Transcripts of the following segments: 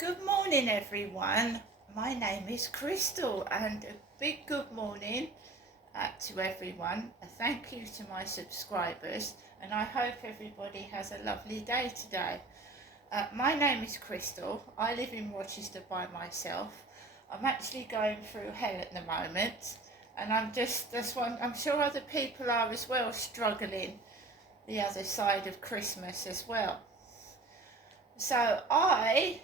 Good morning, everyone. My name is Crystal, and a big good morning to everyone. A thank you to my subscribers, and I hope everybody has a lovely day today. My name is Crystal. I live in Rochester by myself. I'm actually going through hell at the moment, and I'm sure other people are as well, struggling the other side of Christmas as well. So I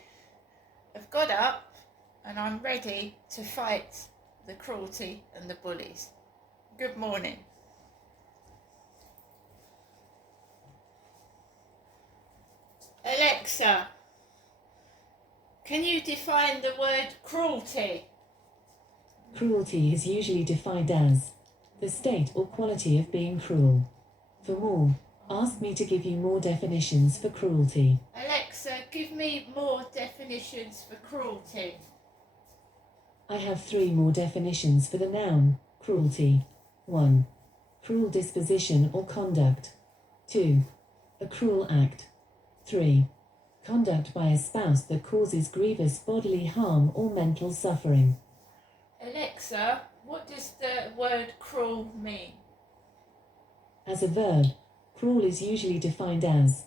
have got up and I'm ready to fight the cruelty and the bullies. Good morning. Alexa, can you define the word cruelty? Cruelty is usually defined as the state or quality of being cruel. For more, ask me to give you more definitions for cruelty. Alexa, give me more definitions for cruelty. I have 3 more definitions for the noun, cruelty. 1. Cruel disposition or conduct. 2. A cruel act. 3. Conduct by a spouse that causes grievous bodily harm or mental suffering. Alexa, what does the word cruel mean? As a verb, crawl is usually defined as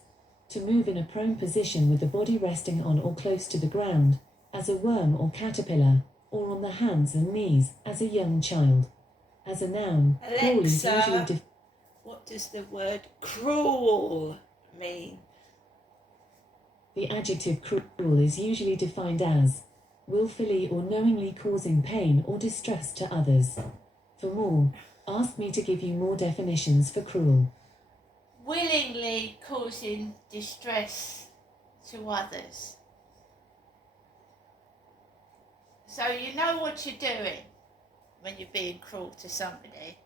to move in a prone position with the body resting on or close to the ground, as a worm or caterpillar, or on the hands and knees, as a young child. As a noun, crawl is usually what does the word cruel mean? The adjective cruel is usually defined as willfully or knowingly causing pain or distress to others. For more, ask me to give you more definitions for cruel. Willingly causing distress to others. So you know what you're doing when you're being cruel to somebody.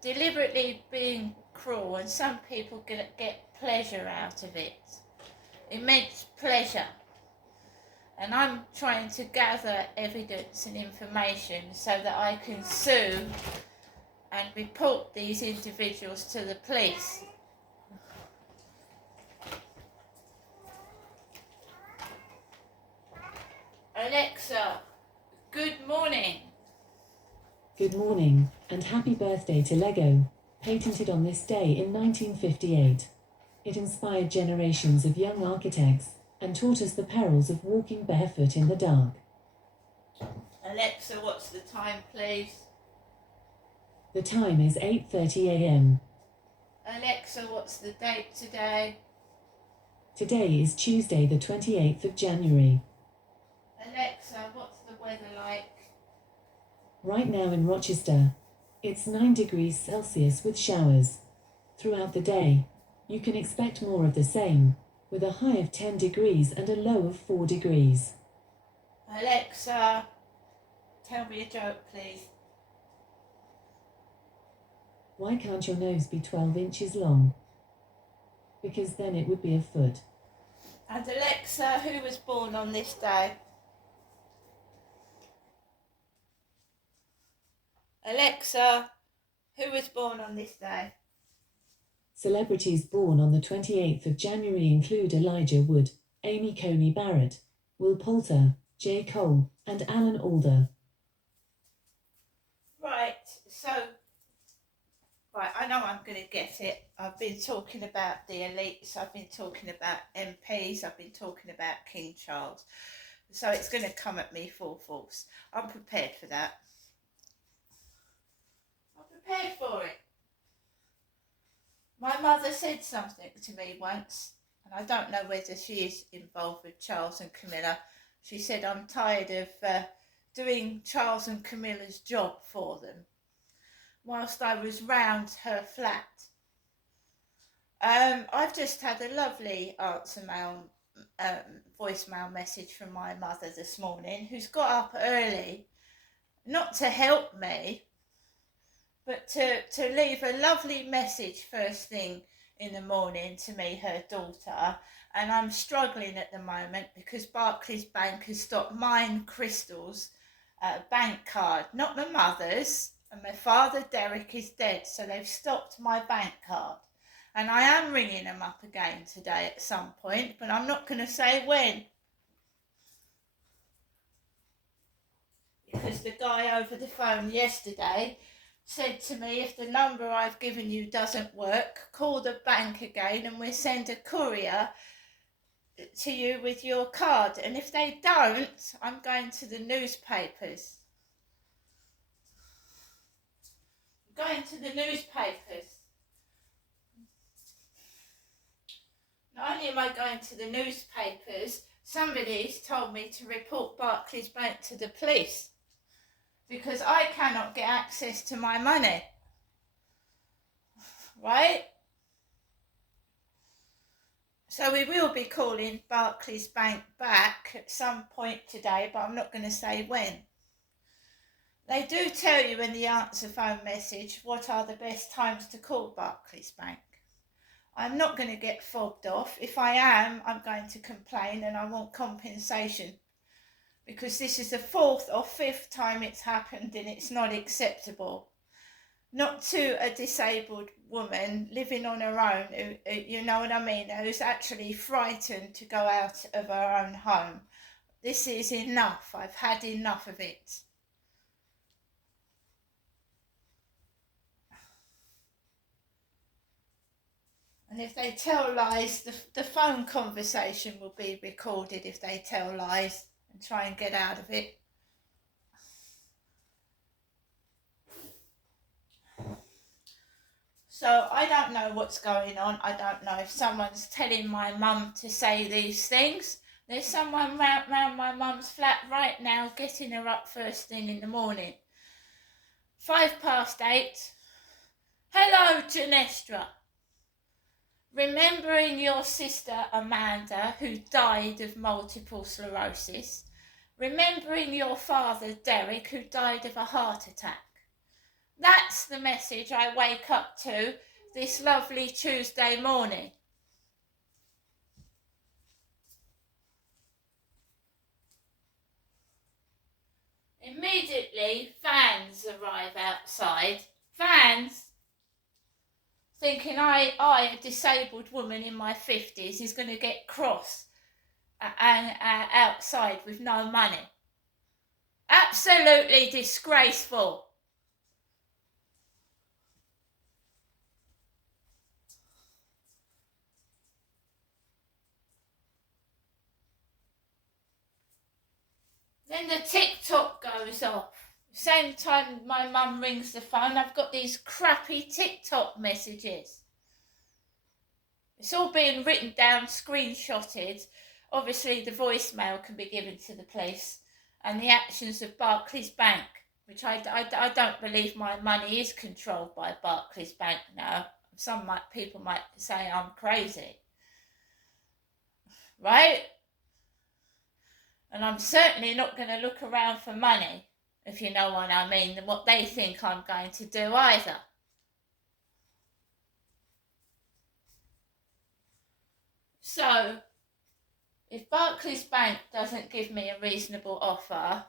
Deliberately being cruel, and some people get pleasure out of it. Immense pleasure. And I'm trying to gather evidence and information so that I can sue and report these individuals to the police. Alexa, good morning. Good morning, and happy birthday to Lego, patented on this day in 1958. It inspired generations of young architects and taught us the perils of walking barefoot in the dark. Alexa, what's the time, please? The time is 8:30 a.m. Alexa, what's the date today? Today is Tuesday, the 28th of January. Alexa, what's the weather like? Right now in Rochester, it's 9 degrees Celsius with showers. Throughout the day, you can expect more of the same, with a high of 10 degrees and a low of 4 degrees. Alexa, tell me a joke, please. Why can't your nose be 12 inches long? Because then it would be a foot. And Alexa, who was born on this day? Alexa, who was born on this day? Celebrities born on the 28th of January include Elijah Wood, Amy Coney Barrett, Will Poulter, J. Cole, and Alan Alda. Right, I know I'm going to get it. I've been talking about the elites, I've been talking about MPs, I've been talking about King Charles. So it's going to come at me full force. I'm prepared for that. I'm prepared for it. My mother said something to me once, and I don't know whether she is involved with Charles and Camilla. She said, I'm tired of doing Charles and Camilla's job for them, whilst I was round her flat. I've just had a lovely voicemail message from my mother this morning, who's got up early, not to help me, but to leave a lovely message first thing in the morning to me, her daughter. And I'm struggling at the moment because Barclays Bank has stopped mine, Crystal's bank card, not my mother's. And my father, Derek, is dead, so they've stopped my bank card. And I am ringing them up again today at some point, but I'm not going to say when. because the guy over the phone yesterday said to me, if the number I've given you doesn't work, call the bank again and we'll send a courier to you with your card. And if they don't, I'm going to the newspapers. Going to the newspapers. Not only am I going to the newspapers, somebody's told me to report Barclays Bank to the police because I cannot get access to my money. Right? So we will be calling Barclays Bank back at some point today, but I'm not going to say when. They do tell you in the answer phone message what are the best times to call Barclays Bank. I'm not going to get fobbed off. If I am, I'm going to complain and I want compensation because this is the 4th or 5th time it's happened and it's not acceptable. Not to a disabled woman living on her own, who, you know what I mean, who's actually frightened to go out of her own home. This is enough. I've had enough of it. And if they tell lies, the phone conversation will be recorded if they tell lies and try and get out of it. So I don't know what's going on. I don't know if someone's telling my mum to say these things. There's someone round my mum's flat right now getting her up first thing in the morning. 8:05. Hello, Janestra. Remembering your sister Amanda, who died of multiple sclerosis. Remembering your father Derek, who died of a heart attack. That's the message I wake up to this lovely Tuesday morning. Immediately, fans arrive outside. Fans? Thinking I, a disabled woman in my 50s, is going to get cross and outside with no money. Absolutely disgraceful. Then the TikTok goes off. Same time my mum rings the phone, I've got these crappy TikTok messages. It's all being written down, screenshotted. Obviously, the voicemail can be given to the police. And the actions of Barclays Bank, which I don't believe my money is controlled by Barclays Bank now. Some people might say I'm crazy. Right? And I'm certainly not going to look around for money, if you know what I mean, than what they think I'm going to do either. So, if Barclays Bank doesn't give me a reasonable offer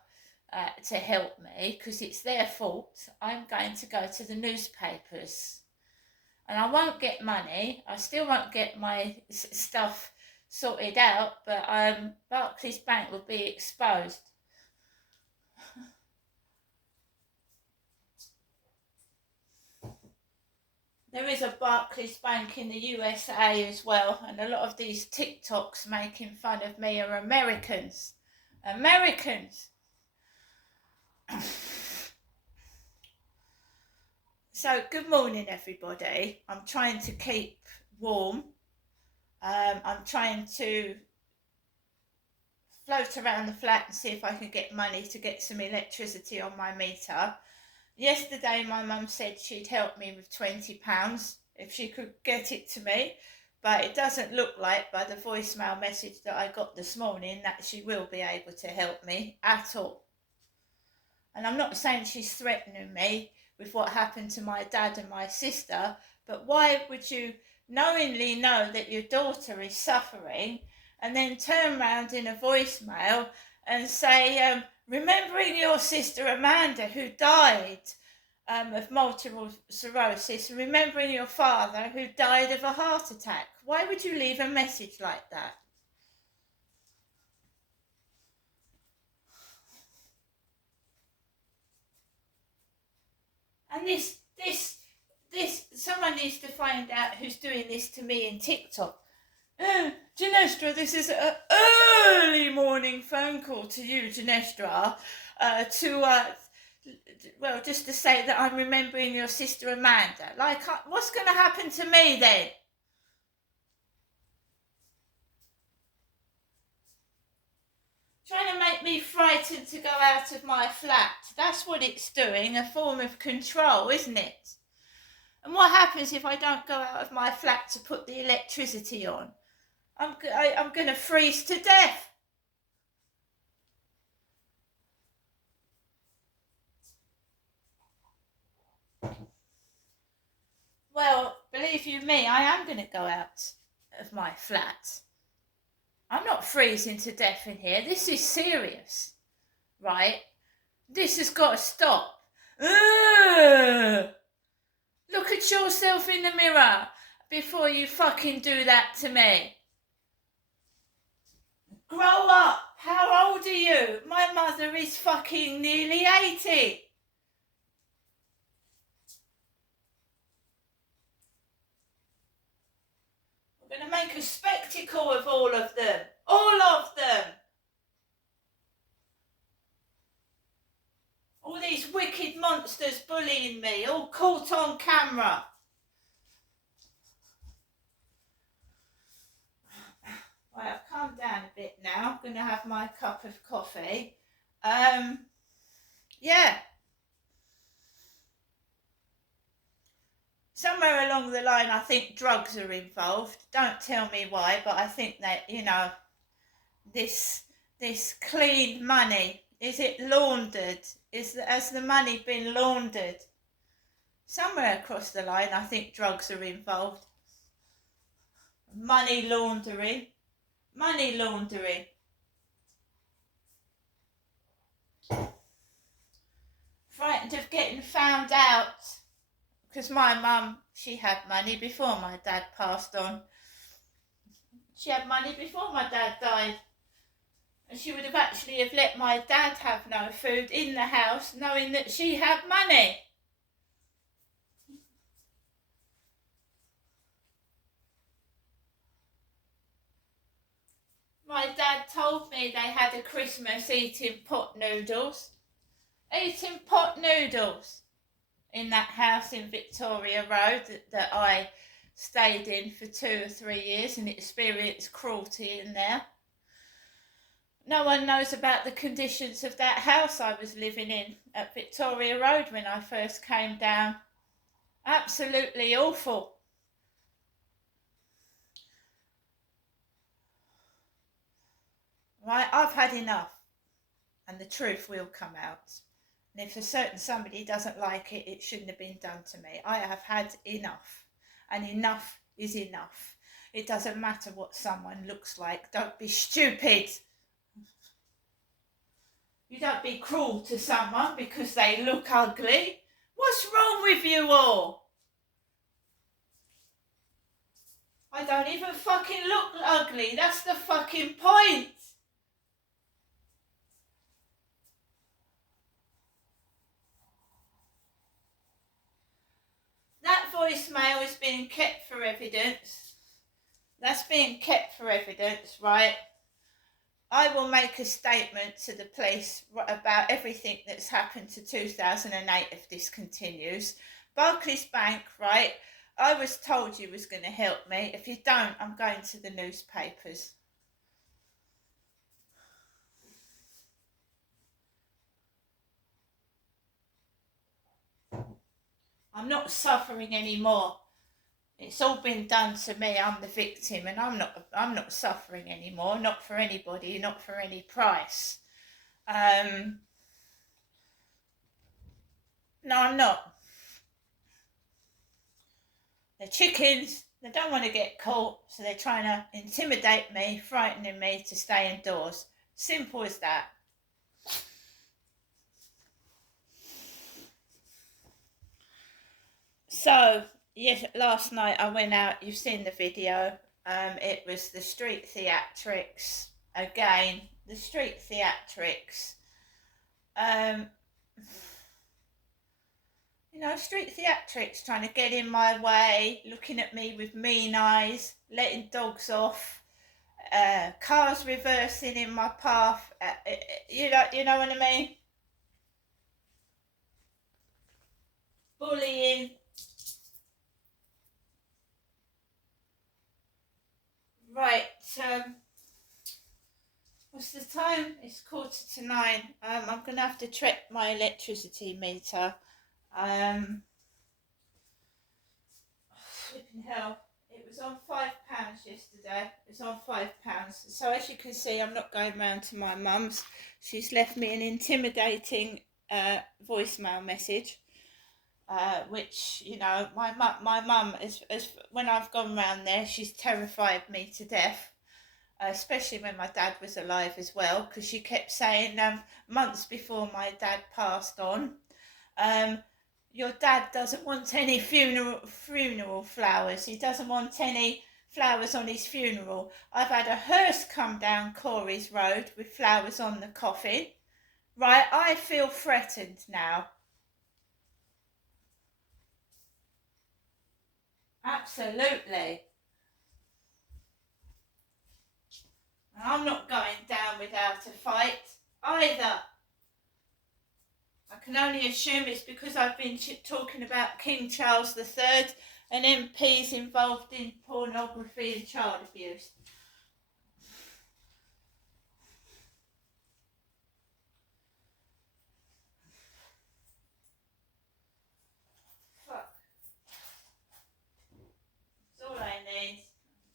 to help me, because it's their fault, I'm going to go to the newspapers. And I won't get money. I still won't get my stuff sorted out, but Barclays Bank will be exposed. There is a Barclays Bank in the USA as well, and a lot of these TikToks making fun of me are Americans. Americans! So, good morning everybody. I'm trying to keep warm. I'm trying to float around the flat and see if I can get money to get some electricity on my meter. Yesterday my mum said she'd help me with £20 if she could get it to me, but it doesn't look like by the voicemail message that I got this morning that she will be able to help me at all. And I'm not saying she's threatening me with what happened to my dad and my sister, but why would you knowingly know that your daughter is suffering and then turn around in a voicemail and say, remembering your sister Amanda, who died of multiple sclerosis, remembering your father, who died of a heart attack? Why would you leave a message like that? And this, someone needs to find out who's doing this to me in TikTok. Janestra, this is an early morning phone call to you, Janestra, well, just to say that I'm remembering your sister Amanda. Like, what's going to happen to me then? Trying to make me frightened to go out of my flat. That's what it's doing, a form of control, isn't it? And what happens if I don't go out of my flat to put the electricity on? I'm going to freeze to death. Well, believe you me, I am going to go out of my flat. I'm not freezing to death in here. This is serious, right? This has got to stop. Ugh! Look at yourself in the mirror before you fucking do that to me. Grow up. How old are you? My mother is fucking nearly 80. We're going to make a spectacle of all of them. All of them. All these wicked monsters bullying me, all caught on camera. Right, I've calmed down a bit now. I'm going to have my cup of coffee. Yeah. Somewhere along the line, I think drugs are involved. Don't tell me why, but I think that, you know, this clean money, is it laundered? Has the money been laundered? Somewhere across the line, I think drugs are involved. Money laundering. Money laundering. Frightened of getting found out. Because my mum, she had money before my dad passed on. She had money before my dad died. And she would have actually have let my dad have no food in the house, knowing that she had money. My dad told me they had a Christmas eating pot noodles. Eating pot noodles in that house in Victoria Road that I stayed in for 2 or 3 years and experienced cruelty in there. No one knows about the conditions of that house I was living in at Victoria Road when I first came down. Absolutely awful. Right, I've had enough, and the truth will come out. And if a certain somebody doesn't like it, it shouldn't have been done to me. I have had enough, and enough is enough. It doesn't matter what someone looks like. Don't be stupid. You don't be cruel to someone because they look ugly. What's wrong with you all? I don't even fucking look ugly. That's the fucking point. That voicemail is being kept for evidence. That's being kept for evidence, right? I will make a statement to the police about everything that's happened to 2008 if this continues. Barclays Bank, right? I was told you was going to help me. If you don't, I'm going to the newspapers. I'm not suffering anymore. It's all been done to me. I'm the victim, and I'm not suffering anymore. Not for anybody. Not for any price. No, I'm not. The chickens, they don't want to get caught, so they're trying to intimidate me, frightening me to stay indoors. Simple as that. So, yes, last night I went out. You've seen the video. It was the street theatrics again. The street theatrics. you know, street theatrics, trying to get in my way, looking at me with mean eyes, letting dogs off, cars reversing in my path. You know what I mean? Bullying. Right. What's the time? It's 9:15. I'm gonna have to check my electricity meter. Flipping hell. It was on £5 yesterday. It's on £5. So as you can see, I'm not going round to my mum's. She's left me an intimidating voicemail message, which, you know, my mum is when I've gone round there, she's terrified me to death. Especially when my dad was alive as well, because she kept saying months before my dad passed on, your dad doesn't want any funeral flowers. He doesn't want any flowers on his funeral. I've had a hearse come down Corey's Road with flowers on the coffin. Right, I feel threatened now. Absolutely. I'm not going down without a fight either. I can only assume it's because I've been talking about King Charles III and MPs involved in pornography and child abuse. Fuck. That's all I need.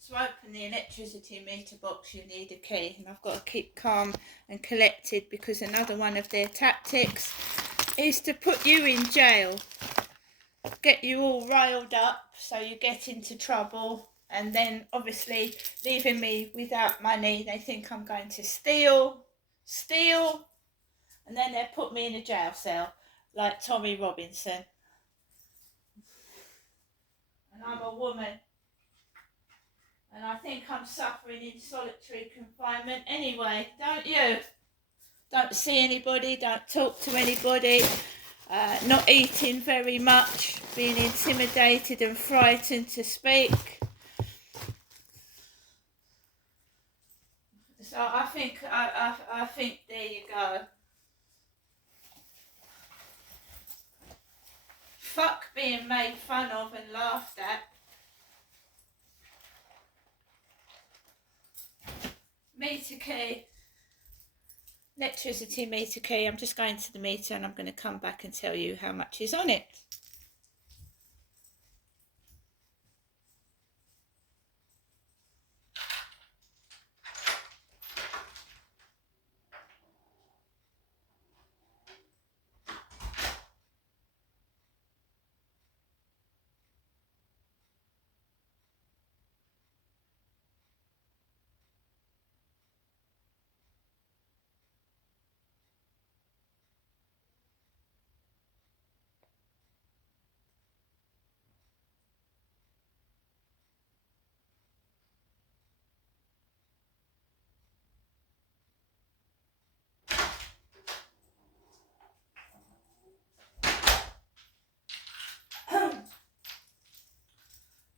To open the electricity meter box, you need a key, and I've got to keep calm and collected, because another one of their tactics is to put you in jail, get you all riled up so you get into trouble, and then obviously leaving me without money. They think I'm going to steal, and then they put me in a jail cell like Tommy Robinson. And I'm a woman. And I think I'm suffering in solitary confinement anyway, don't you? Don't see anybody, don't talk to anybody, not eating very much, being intimidated and frightened to speak. So I think there you go. Fuck being made fun of and laughed at. Meter key. Electricity meter key. I'm just going to the meter and I'm going to come back and tell you how much is on it.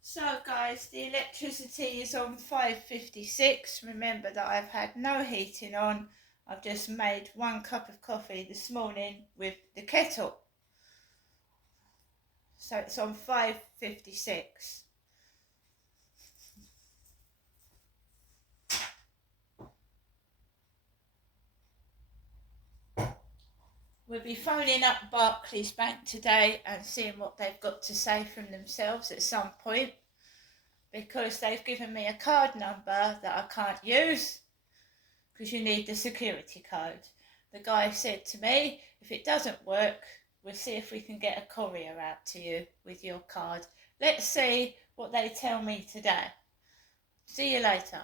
So guys, the electricity is on 5:56. Remember that I've had no heating on. I've just made 1 cup of coffee this morning with the kettle. So it's on 5:56. We'll be phoning up Barclays Bank today and seeing what they've got to say from themselves at some point, because they've given me a card number that I can't use because you need the security code. The guy said to me, if it doesn't work, we'll see if we can get a courier out to you with your card. Let's see what they tell me today. See you later.